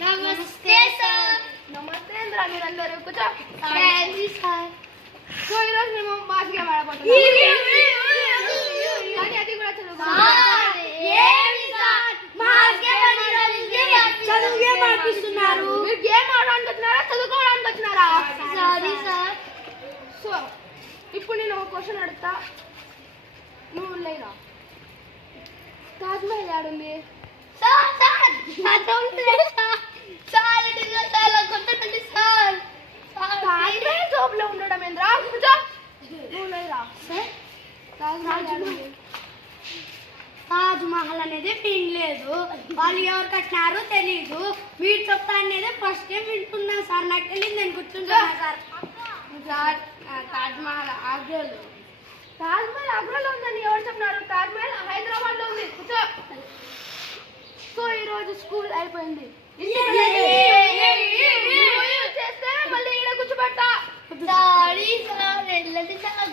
నమస్తే సార్. నమస్తే ఇంద్రా, మీరందరూ కూర్చో. సార్. సో ఈరోజు మేము మాస్ గేమ్ ఆడబోతున్నాం. కానీ అది కూడా చదువు. మీరు గేమ్ ఆడడానికి వచ్చినారా, చదువుకోవడానికి వచ్చినారా? Sorry sir. సో ఇప్పుడు నేను ఒక క్వశ్చన్ అడుగుతా, నువ్వు లేరా? తాజ్ మహల్ ఆడుంది. తాజ్ మహల్ జోబ్ లో ఉండడం ఏంద్రా? కూర్చో. నువ్వు లేరా? తాజ్ మహల్ అనేది వినలేదు, వాళ్ళు ఎవరు కట్టినారో తెలీదు. మీరు చెప్తా అనేది ఫస్ట్ టైం వింటున్నా సార్. నాకు తెలియదు, నేను కూర్చుంటున్నా సార్. సార్, తాజ్ మహల్ ఆగ్రాలో. తాజ్ మహల్ ఆగ్రాలో ఉందని ఎవరు చెప్పినారు? తాజ్ మహల్ హైదరాబాద్ లో ఉంది. కూర్చో. సో ఈ రోజు స్కూల్ అయిపోయింది. చేస్తే మళ్ళీ ఇక్కడ కూర్చోబెడతా. సారీ సార్, వెళ్ళదు సార్.